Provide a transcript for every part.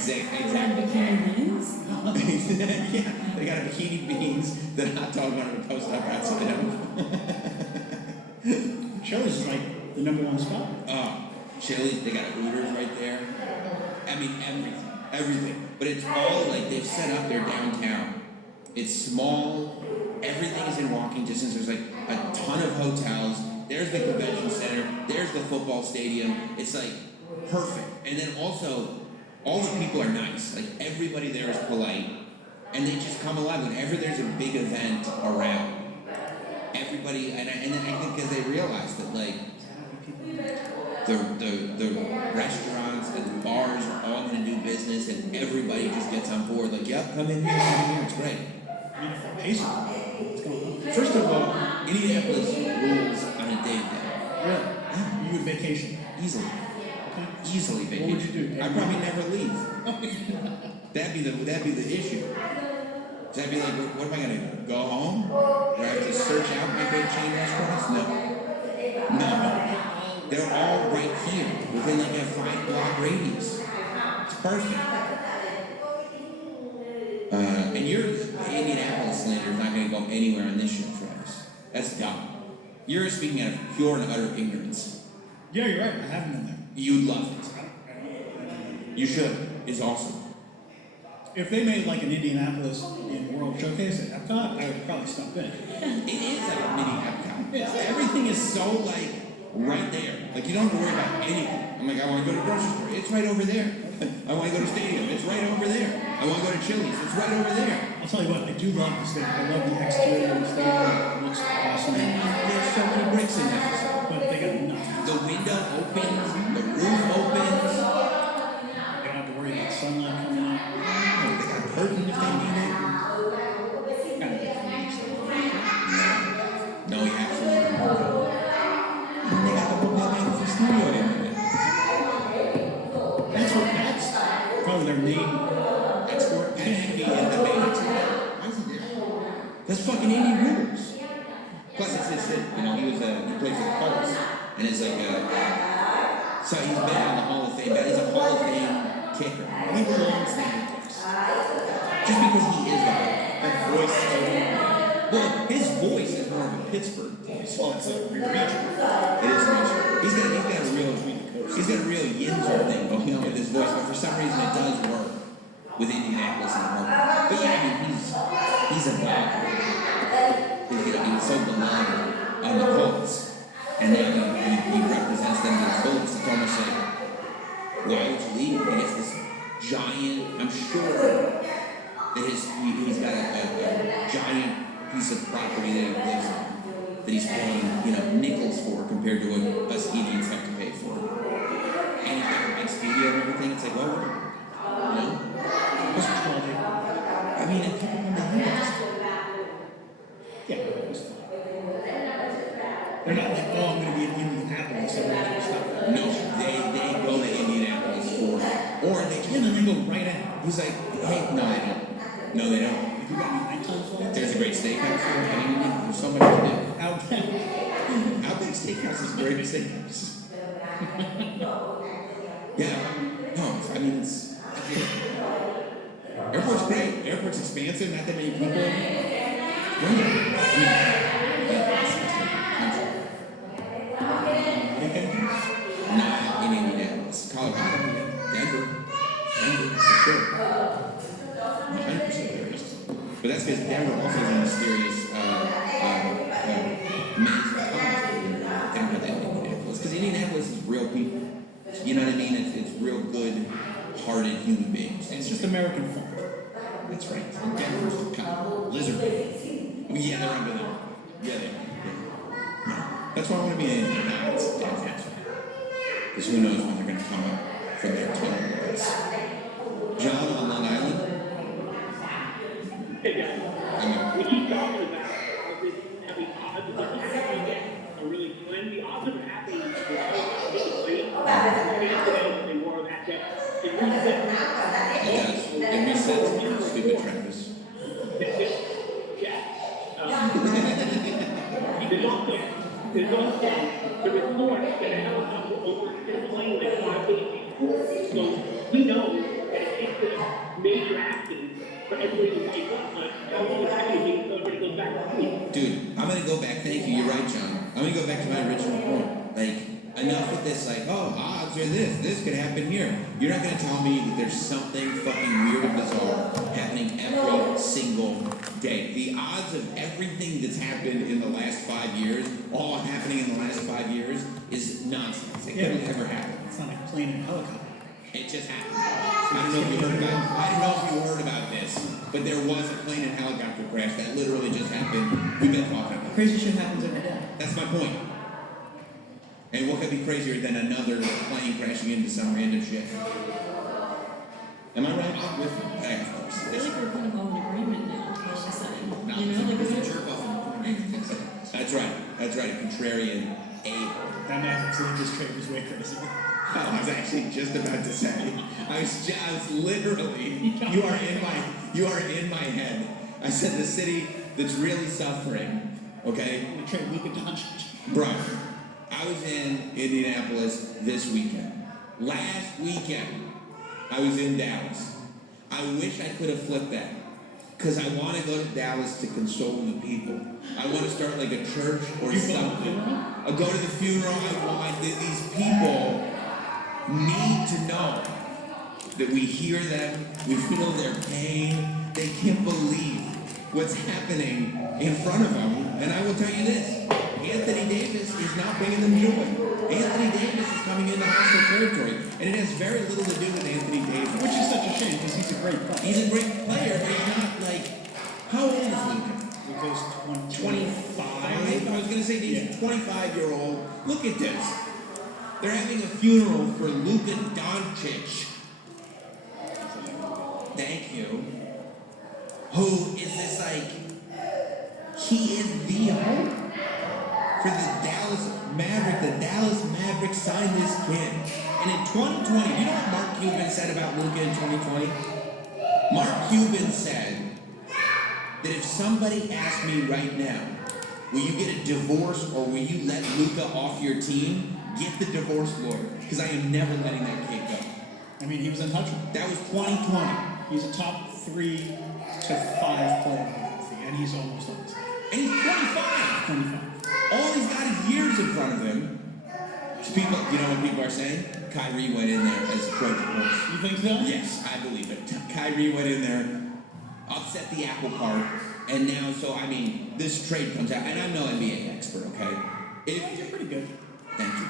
Exactly. Bikini beans? Yeah, they got a bikini beans that hot dog wanted to post up outside of. Chili's is like the #1 spot. Chili's, they got Hooters right there. I mean, everything. But it's all like they've set up their downtown. It's small. Everything is in walking distance. There's like a ton of hotels. There's the convention center. There's the football stadium. It's like perfect. And then also, all the people are nice. Like everybody there is polite, and they just come alive whenever there's a big event around. Everybody, and then I think because they realize that like the restaurants and the bars are all going to do business, and everybody just gets on board. Like, yep, come in here, it's great. First of all, Indianapolis rules on a day. Really? You would vacation? Easily. Okay. Easily vacation. What would you do? I'd probably never leave. That'd be the issue. That'd be like, what am I gonna go home? Where I have to search out my big chain restaurants? No. They're all right here, within like a 5-block radius. It's perfect. And your Indianapolis slander is not gonna go anywhere on this show, Travis. That's dumb. You're speaking out of pure and utter ignorance. Yeah, you're right. I haven't been there. You'd love it. You should. It's awesome. If they made like an Indianapolis World Showcase at Epcot, I would probably stop in. It is like a mini Epcot. Everything is so like right there. Like you don't have to worry about anything. I'm like, I want to go to the grocery store. It's right over there. I want to go to stadium. It's right over there. I want to go to Chili's. It's right over there. I'll tell you what, I do love the stadium. I love the exterior of the stadium. It looks awesome. There's so many bricks in that facility. But they got nothing. The window opens. The roof opens. They don't have to worry about sunlight coming out. They got a curtain if they need it. Kind of different stuff. No, you absolutely don't. They got the magnificent studio in there. That's probably their main Export Andy and the main export. Why is he there? That's fucking Andy Rivers. Plus, it's he plays for the Colts, and it's like so he's been on the Hall of Fame. He's a Hall of Fame kicker. He belongs there. Just because he is that voice. Well, his voice is more of a Pittsburgh voice. Well, it's a regional. It is regional. He's got a real Yinzer thing going on with his voice, but for some reason it does work with Indianapolis and Oregon. But yeah, I mean, he's a dog. He's so beloved on the Colts, and now he represents them to the Colts. It's almost like, why would you leave? He gets this giant. I'm sure that he's got a giant piece of property that he lives on, that he's paying nickels for compared to what us Indians have to pay for. And he's got a big studio and everything. It's like, well, What's the called? I mean, and people come to him. Yeah, it's fine. They're not like, oh, I'm going to be in Indianapolis, so we're going to stop there. No, they go to Indianapolis for it. Or they just, Yeah, then they go right in. he's like, hey, no, they don't. No, they don't. If you got any nighttime flights? There's a great steakhouse there. I mean, there's so much to do. Outback. Outback Steakhouse is a very big steakhouse. Yeah. No, I mean, it's. Airport's great. Airport's expansive. Not that many people. Not in Indianapolis. Colorado. Denver, for sure. 100% there is. But that's because Denver also has a mysterious massive Denver than Indianapolis. Because Indianapolis is real people. You know what I mean? It's real good-hearted human beings. It's just American fun. That's right. And Denver's kind of lizard. Yeah, they're under them. Yeah, they are. No. That's why I want to be in Indianapolis. It's fantastic. Because who knows when they're going to come up from their tunnels. John on Long Island. Hey guys, we keep talking about how this having odds of happening are really good. The odds of it happening are they were that day. It resets. It resets. Stupid Travis. Yeah. There's also the report that a helicopter over this plane that 5 people. So we know that it takes to major accidents for everybody to wake up, but all the packaging, so everybody goes back to sleep. Dude, I'm gonna go back. Thank you. You're right, John. I'm gonna go back to my original point. Like, enough with this. Like, oh, odds are this. This could happen here. You're not gonna tell me that there's something fucking weird and bizarre happening every single day. The odds of everything that's happened in the last 5 years, all happening in the last 5 years, is nonsense. It couldn't ever happen. It's not like a plane and a helicopter. It just happened. I don't know if you heard about. I don't know if you heard about this, but there was a plane and helicopter crash that literally just happened. We've been talking about it. Crazy shit happens every day. That's my point. And what could be crazier than another plane crashing into some random shit? Am I right? I'm with you. Yeah, of course. I feel like we're kind of all in agreement now, all of a sudden. No, You know, like, it's is a it- jerk off. That's right. That's right. A contrarian a-hole. That Mavericks Lakers trade was way crazy. I was actually just about to say. I was literally. You are in my head. I said the city that's really suffering. Okay, They trade Luka Doncic. bro. I was in Indianapolis this weekend. Last weekend, I was in Dallas. I wish I could have flipped that. Because I want to go to Dallas to console the people. I want to start like a church or something. I'll go to the funeral. I want these people need to know that we hear them, we feel their pain. They can't believe what's happening in front of them. And I will tell you this, Anthony Davis is not bringing them joy. Anthony Davis is coming into hostile territory. And it has very little to do with Anthony Davis. Which is such a shame because he's a great player. He's a great player, but he's not like, how old is Luka? Luka's 25. I was gonna say he's a 25-year-old. Look at this. They're having a funeral for Luka Doncic. Thank you. Who is this like? He is the hope for the Dallas Maverick. The Dallas Mavericks signed this kid. And in 2020, you know what Mark Cuban said about Luka in 2020? Mark Cuban said that if somebody asked me right now, will you get a divorce or will you let Luka off your team? Get the divorce lawyer, because I am never letting that kid go. I mean, he was untouchable. That was 2020. He's a top 3 to 5 player in the league, and he's almost on his And he's 25. 25. All he's got is years in front of him. So people, you know what people are saying? Kyrie went in there as a Trojan horse. You think so? Yes, I believe it. Kyrie went in there, upset the apple cart, and now, so I mean, this trade comes out, and I'm no NBA expert, okay? You're pretty good. Thank you.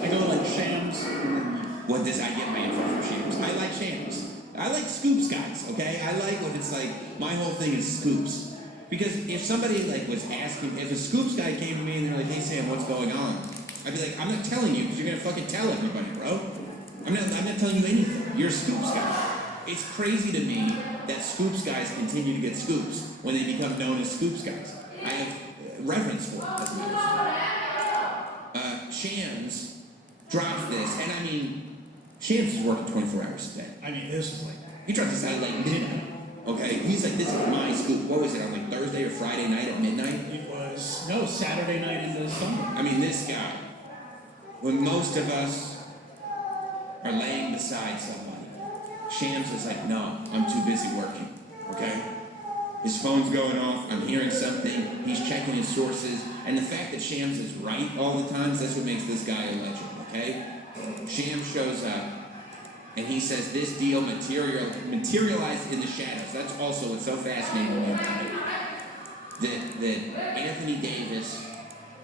I go to like Shams. And then What this, I get my info from Shams. I like Shams. I like scoops guys, okay? I like when it's like, my whole thing is scoops. Because if somebody like was asking, if a scoops guy came to me and they're like, hey Sam, what's going on? I'd be like, I'm not telling you, because you're gonna fucking tell everybody, bro. I'm not telling you anything. You're a scoops guy. It's crazy to me that scoops guys continue to get scoops when they become known as scoops guys. I have reverence for it, as a matter of fact. Shams drops this, and I mean, Shams is working 24 hours a day. I mean, this is like He dropped this out at like midnight. Okay? He's like, this is my scoop. What was it, on like Thursday or Friday night at midnight? it was Saturday night into Sunday. I mean, this guy, when most of us are laying beside somebody, Shams is like, no, I'm too busy working. Okay? His phone's going off, I'm hearing something, he's checking his sources, and the fact that Shams is right all the time, that's what makes this guy a legend, okay? Shams shows up, and he says this deal materialized in the shadows. That's also what's so fascinating about it. That Anthony Davis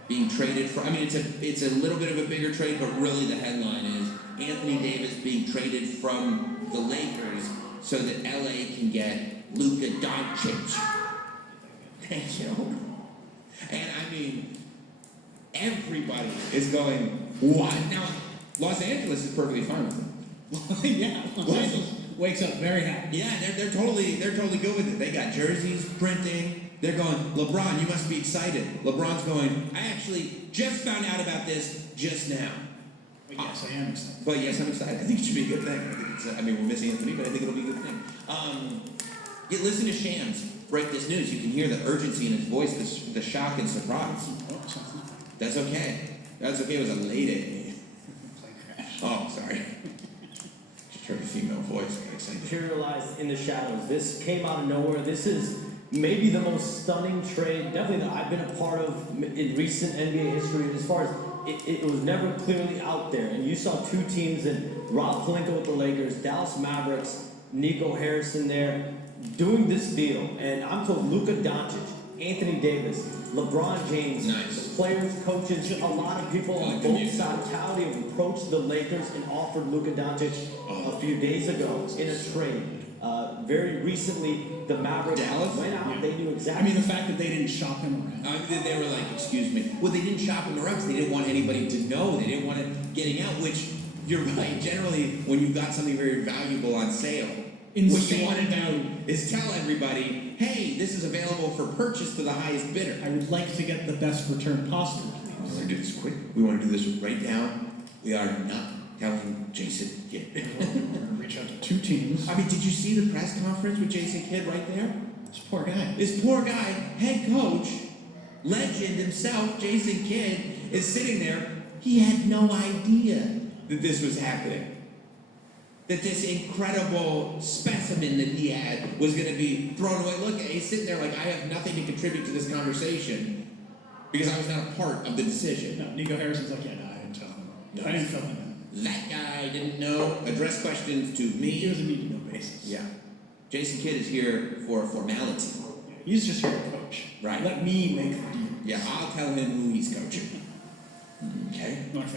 being traded for, I mean, it's a little bit of a bigger trade, but really the headline is Anthony Davis being traded from the Lakers so that LA can get Luka Doncic. Thank you. And I mean, everybody is going, what? Now, Los Angeles is perfectly fine with it. Yeah, Los Angeles wakes up very happy. Yeah, they're totally good with it. They got jerseys printing. They're going, LeBron, you must be excited. LeBron's going, I actually just found out about this just now. But yes, I am excited. But yes, I'm excited. I think it should be a good thing. I think it's, I mean, we're missing Anthony, but I think it'll be a good thing. Yeah, listen to Shams break this news. You can hear the urgency in his voice, the shock and surprise. Oh, something. That's okay. That's okay. It was a late 8. Plane crash. Oh, sorry. Just heard a female voice. Got excited. materialized in the shadows. This came out of nowhere. This is maybe the most stunning trade, definitely that I've been a part of in recent NBA history. As far as it was never clearly out there, and you saw two teams in Rob Pelinka with the Lakers, Dallas Mavericks, Nico Harrison there, doing this deal. And I'm told Luka Doncic, Anthony Davis, LeBron James, Nice. the players, coaches, a lot of people on both sides have approached the Lakers and offered Luka Doncic a few days ago in a trade. Very recently, the Mavericks Dallas? went out. Yeah. They knew I exactly. mean, the fact that they didn't shop him around. They were like, excuse me. Well, they didn't shop him around because they didn't want anybody to know. They didn't want it getting out, which you're right. Generally, when you've got something very valuable on sale, what you Insane want to do value. is tell everybody, hey, this is available for purchase to the highest bidder. I would like to get the best return possible. We want to do this quick. We want to do this right now. We are not telling Jason Kidd. We're gonna reach out to two teams. I mean, did you see the press conference with Jason Kidd right there? This poor guy. This poor guy, head coach, legend himself, Jason Kidd, is sitting there. He had no idea that this was happening. That this incredible specimen that he had was going to be thrown away. Look, he's sitting there like, I have nothing to contribute to this conversation because I was not a part of the decision. No, Nico Harrison's like, yeah, no, I didn't tell him. No. I didn't tell him That guy didn't know. Address questions to that. He me. was a need to know basis. Yeah. Jason Kidd is here for a formality. Yeah, he's just here to coach. Right. Let me make the deal. Yeah, I'll tell him who he's coaching. Okay. You want to